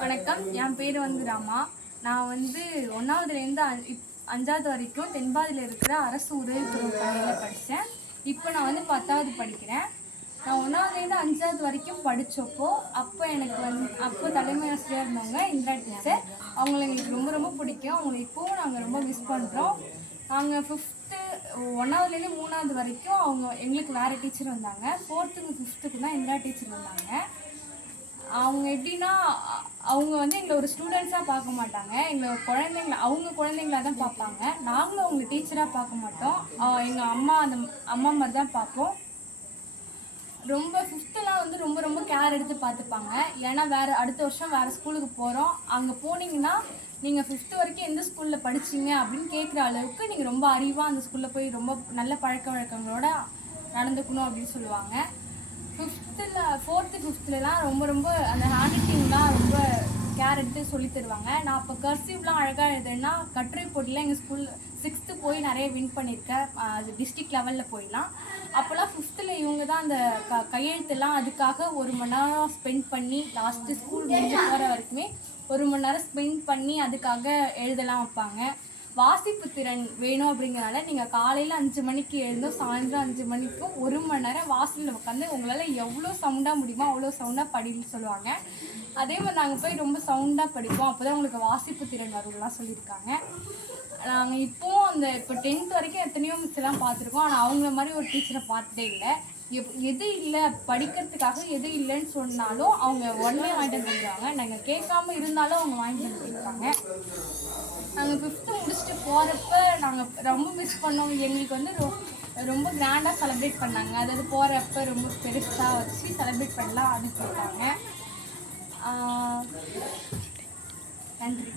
வணக்கம். என் பேர் ராமா. நான் 1வதுலேருந்து 5வது வரைக்கும் தென்பாதியில் இருக்கிற அரசு உதவிக்குழு பள்ளியில் படித்தேன். இப்போ நான் 10வது படிக்கிறேன். நான் 1வதுலேருந்து 5வது வரைக்கும் படித்தப்போ அப்போ எனக்கு அப்போ தலைமை ஆசிரியர் இருந்தவங்க இந்திரா டீச்சர். அவங்கள எங்களுக்கு ரொம்ப ரொம்ப பிடிக்கும். அவங்களை இப்போவும் நாங்கள் ரொம்ப மிஸ் பண்ணுறோம். நாங்கள் 1வதுலேருந்து 3வது வரைக்கும் அவங்க எங்களுக்கு வேறு டீச்சர் வந்தாங்க. 4th 5th தான் இந்திரா டீச்சர் வந்தாங்க. அவங்க எப்படின்னா அவங்க எங்களை ஒரு ஸ்டூடெண்ட்ஸாக பார்க்க மாட்டாங்க. அவங்க குழந்தைங்களா தான் பார்ப்பாங்க. நாங்களும் அவங்க டீச்சராக பார்க்க மாட்டோம். எங்கள் அம்மா மாதிரி தான் பார்ப்போம். ரொம்ப 5thலாம் ரொம்ப ரொம்ப கேர் எடுத்து பார்த்துப்பாங்க. ஏன்னா அடுத்த வருஷம் வேறு ஸ்கூலுக்கு போகிறோம். அங்கே போனீங்கன்னா நீங்கள் 5th வரைக்கும் எந்த ஸ்கூலில் படிச்சிங்க அப்படின்னு கேட்குற அளவுக்கு நீங்கள் ரொம்ப அறிவாக அந்த ஸ்கூலில் போய் ரொம்ப நல்ல பழக்க வழக்கங்களோட நடந்துக்கணும் அப்படின்னு சொல்லுவாங்க. 4th 5thலாம் ரொம்ப ரொம்ப அந்த ஹேண்ட் ரைட்டிங்லாம் ரொம்ப கேர் எடுத்து சொல்லி தருவாங்க. நான் அப்போ கர்சிவ்லாம் அழகாக எழுதுன்னா கட்டுரை போட்டியில் எங்கள் ஸ்கூல் 6th போய் நிறைய வின் பண்ணியிருக்கேன். அது டிஸ்ட்ரிக்ட் லெவலில் போயிடலாம். அப்போல்லாம் 5th இவங்க தான் அந்த கையெழுத்துலாம் அதுக்காக 1 மணி நேரம் ஸ்பெண்ட் பண்ணி லாஸ்ட்டு ஸ்கூல் முடிஞ்சு போகிற வரைக்குமே 1 மணி நேரம் ஸ்பெண்ட் பண்ணி அதுக்காக எழுதலாம் வைப்பாங்க. வாசிப்பு திறன் வேணும் அப்படிங்கிறனால நீங்கள் காலையில் 5 மணிக்கு எழுந்தோம், சாயந்தரம் 5 மணிக்கும் 1 மணி நேரம் வாசலில் உட்காந்து உங்களால் எவ்வளோ சவுண்டாக முடியுமோ அவ்வளோ சவுண்டாக படின்னு சொல்லுவாங்க. அதே மாதிரி நாங்கள் போய் ரொம்ப சவுண்டாக படிப்போம். அப்போ தான் உங்களுக்கு வாசிப்பு திறன் வரும்லாம் சொல்லியிருக்காங்க. நாங்கள் இப்போ 10th வரைக்கும் எத்தனையோ மிஸ்லாம் பார்த்துருக்கோம். ஆனால் அவங்கள மாதிரி ஒரு டீச்சரை பார்த்ததே இல்லை. எது இல்லை படிக்கிறதுக்காக எது இல்லைன்னு சொன்னாலும் அவங்க உடனே வாங்கிட்டு வந்துடுவாங்க. நாங்கள் கேட்காம இருந்தாலும் அவங்க வாங்கிட்டு வந்துருக்காங்க. நாங்கள் 5th முடிச்சுட்டு போகிறப்ப நாங்கள் ரொம்ப மிஸ் பண்ணோம். எங்களுக்கு ரொம்ப கிராண்டாக செலிப்ரேட் பண்ணாங்க. அதாவது போகிறப்ப ரொம்ப பெருசாக வச்சு செலிப்ரேட் பண்ணலாம் அனுப்பியிருக்காங்க. நன்றி.